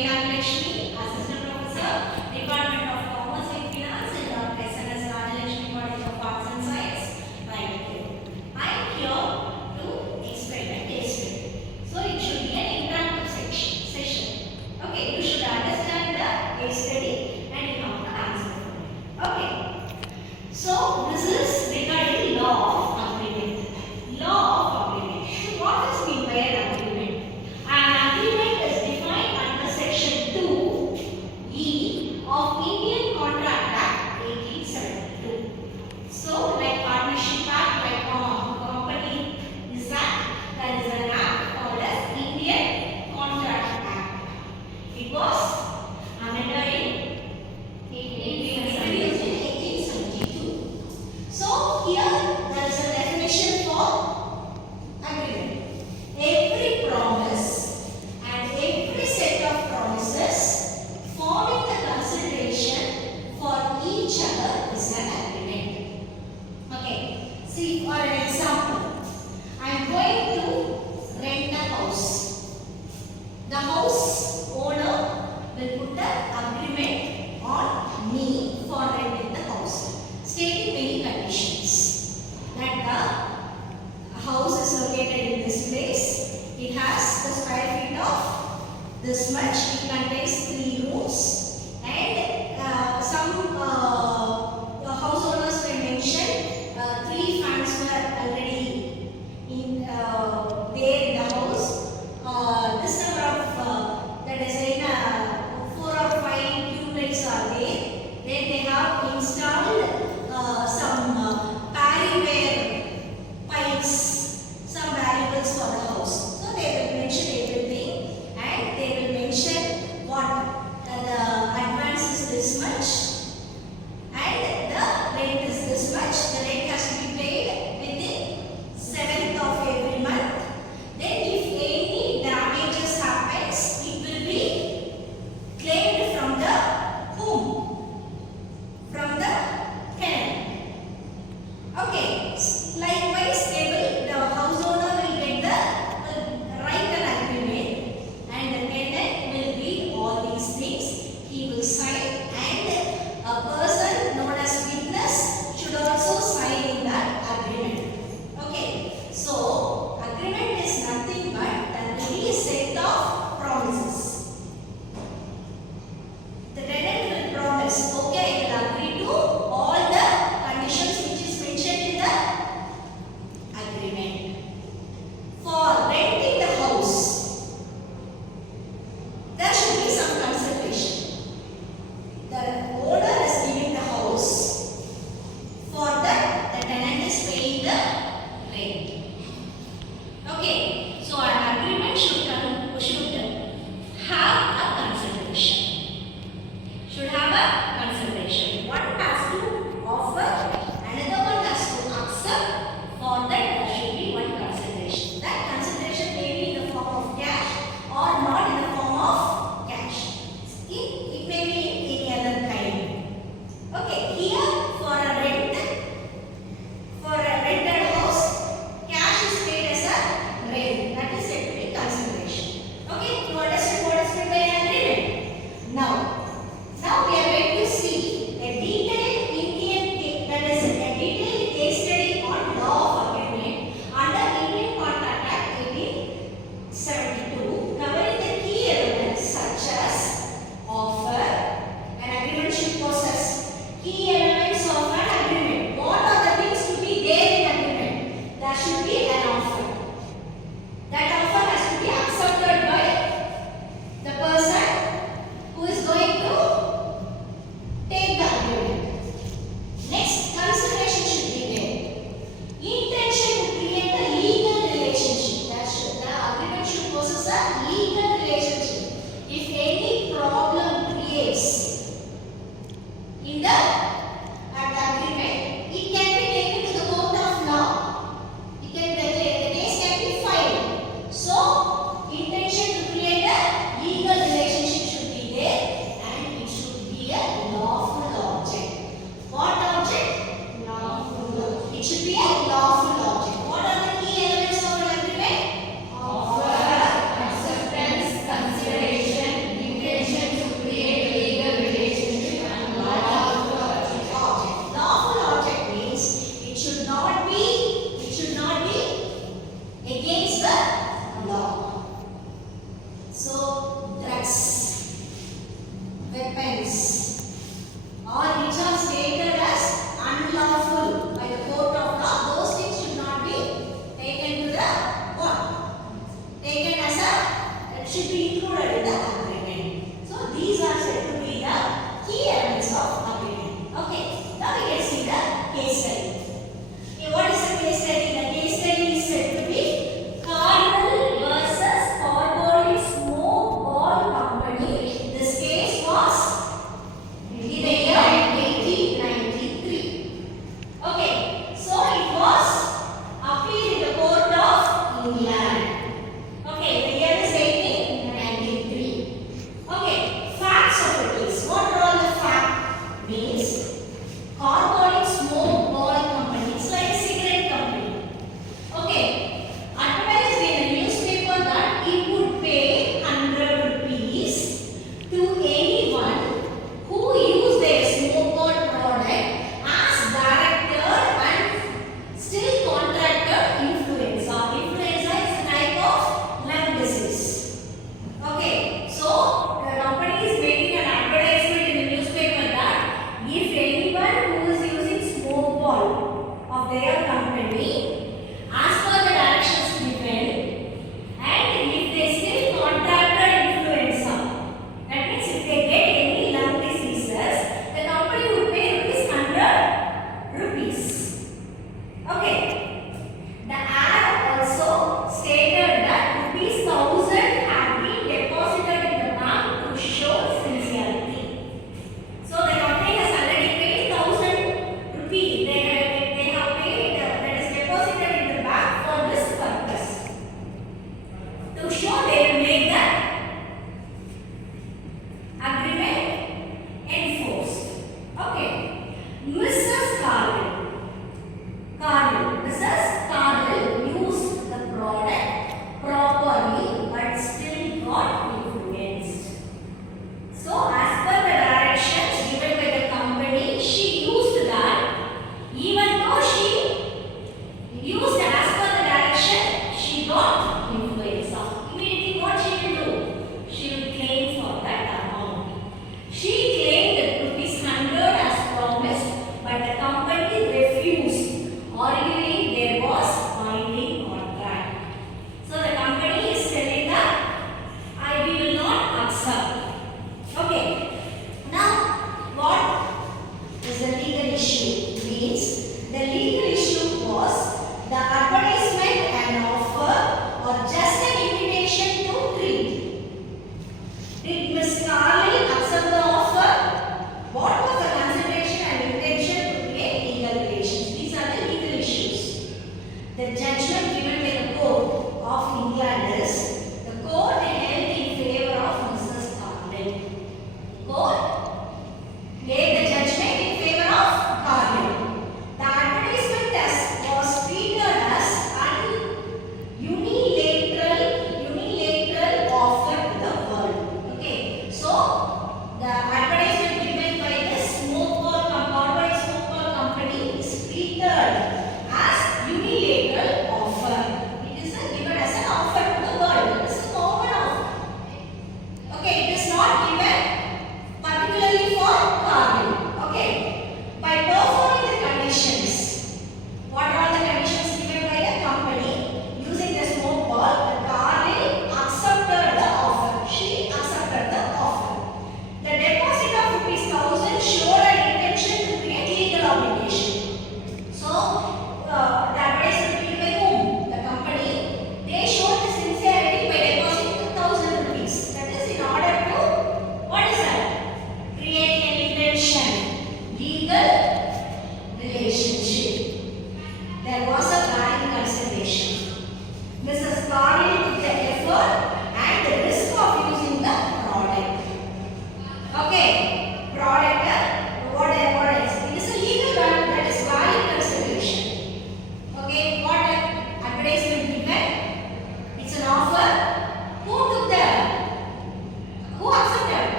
Lakshmi, Assistant Professor, Department of Commerce and Finance in Dr. SNS College of Arts and Science, Private Limited. I am here to explain a case study. So it should be an interactive session. Okay, you should understand the case study and you have to answer for it. Okay. So this is regarding law of agreement. Law of agreement. So what is mean by an agreement? An agreement is defined under section 2E of Indian Contract Act 1872. So like Partnership Act, like Company is Act, there is an act called as Indian Contract Act. It was amended in 1872. So here there is a definition for agreement. Every promise and every set of promises forming the consideration for each other is an agreement. Okay, see for an example, I am going to rent a house. The house owner will put an agreement on me for renting the house, stating many conditions. That the house is located in this place. It has the square feet of this much. It contains 3 rooms and some house owners may mention 3 fans were already in there in the house. This number of that is in 4 or 5 tube lights are there. Then they have installed some parry pipes, some variables for the house. So they will mention everything and they will mention what the advance is this much and the rent is this much. The rent has to be paid within 7th of every month. Then if any damages happens, it will be claimed from the whom? From the should be